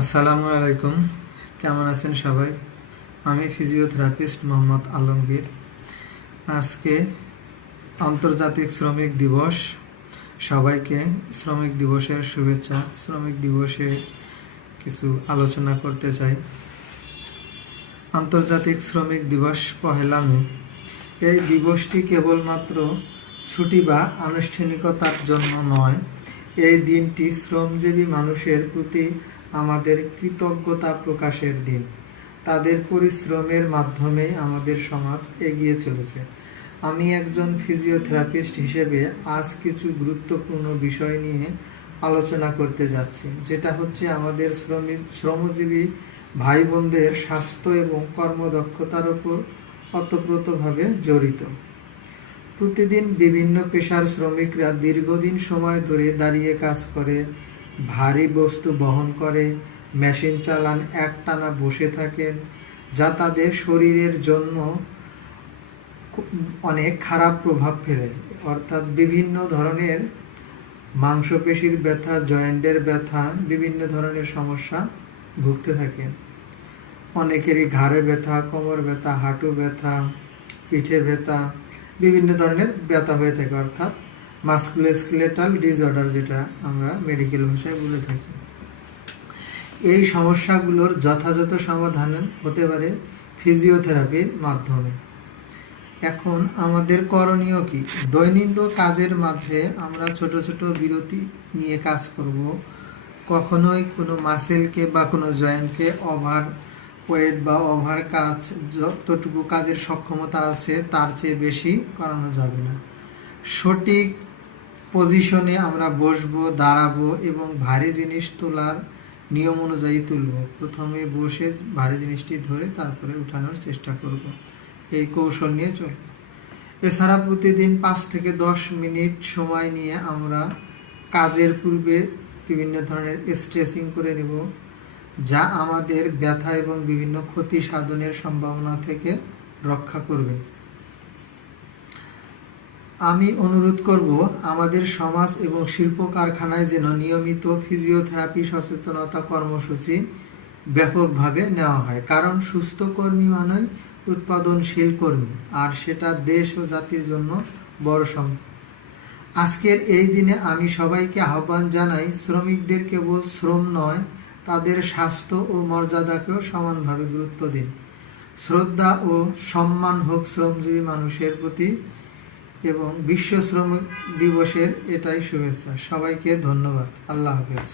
আসসালামু আলাইকুম। কেমন আছেন সবাই? আমি ফিজিওথেরাপিস্ট মোহাম্মদ আলমগীর। আজকে আন্তর্জাতিক শ্রমিক দিবস। সবাইকে শ্রমিক দিবসের শুভেচ্ছা। শ্রমিক দিবসে কিছু আলোচনা করতে চাই। আন্তর্জাতিক শ্রমিক দিবস 1 মে। এই দিবসটি কেবলমাত্র ছুটি বা আনুষ্ঠানিকতার জন্য নয়, এই দিনটি শ্রমজীবী মানুষের প্রতি আমাদের কৃতজ্ঞতা প্রকাশের দিন। তাদের পরিশ্রমের মাধ্যমেই আমাদের সমাজ এগিয়ে চলেছে। আমি একজন ফিজিওথেরাপিস্ট হিসেবে আজ কিছু গুরুত্বপূর্ণ বিষয় নিয়ে আলোচনা করতে যাচ্ছি, যেটা হচ্ছে আমাদের শ্রমজীবী ভাই বোনদের স্বাস্থ্য এবং কর্মদক্ষতার উপর ওতপ্রোতভাবে জড়িত। প্রতিদিন বিভিন্ন পেশার শ্রমিকরা দীর্ঘদিন সময় ধরে দাঁড়িয়ে কাজ করে, ভারী বস্তু বহন করে, মেশিন চালান, একটানা বসে থাকেন, যা তাদের শরীরের জন্য অনেক খারাপ প্রভাব ফেলে। অর্থাৎ বিভিন্ন ধরনের মাংসপেশির ব্যথা, জয়েন্টের ব্যথা, বিভিন্ন ধরনের সমস্যা ভুগতে থাকে। অনেকেরই ঘাড়ে ব্যথা, কোমর ব্যথা, হাঁটু ব্যথা, পিঠে ব্যথা, বিভিন্ন ধরনের ব্যথা হয়ে থাকে। অর্থাৎ মাসকুলোস্কেলেটাল ডিসঅর্ডার, যেটা আমরা মেডিকেল ভাষায় বলে থাকি। এই সমস্যাগুলোর যথাযথ সমাধান হতে পারে ফিজিওথেরাপির মাধ্যমে। এখন আমাদের করণীয় কি? দৈনন্দিন কাজের মাঝে আমরা ছোট ছোট বিরতি নিয়ে কাজ করব। কখনোই কোনো মাসেলকে বা কোনো জয়েন্টকে ওভার ওয়েট বা ওভার কাজ, যতটুকু কাজের সক্ষমতা আছে তার চেয়ে বেশি করানো যাবে না। সঠিক পজিশনে আমরা বসবো, দাঁড়াবো এবং ভারী জিনিস তোলার নিয়ম অনুযায়ী তুলব। প্রথমে বসে ভারী জিনিসটি ধরে তারপরে উঠানোর চেষ্টা করব। এই কৌশল নিয়ে চলব। এছাড়া প্রতিদিন 5 থেকে 10 মিনিট সময় নিয়ে আমরা কাজের পূর্বে বিভিন্ন ধরনের স্ট্রেচিং করে নেব, যা আমাদের ব্যথা এবং বিভিন্ন ক্ষতি সাধনের সম্ভাবনা থেকে রক্ষা করবে। আমি অনুরোধ করব আমাদের সমাজ এবং শিল্প কারখানায় যেন নিয়মিত ফিজিওথেরাপি সচেতনতা কর্মসূচি ব্যাপকভাবে নেওয়া হয়, কারণ সুস্থ কর্মী মানেই উৎপাদনশীল কর্মী, আর সেটা দেশ ও জাতির জন্য বড় সম্পদ। আজকের এই দিনে আমি সবাইকে আহ্বান জানাই, শ্রমিকদের কেবল শ্রম নয়, তাদের স্বাস্থ্য ও মর্যাদাকেও সমানভাবে গুরুত্ব দিন। শ্রদ্ধা ও সম্মান হোক শ্রমজীবী মানুষের প্রতি, এবং বিশ্ব শ্রমিক দিবসের এটাই শুভেচ্ছা। সবাইকে ধন্যবাদ। আল্লাহ হাফেজ।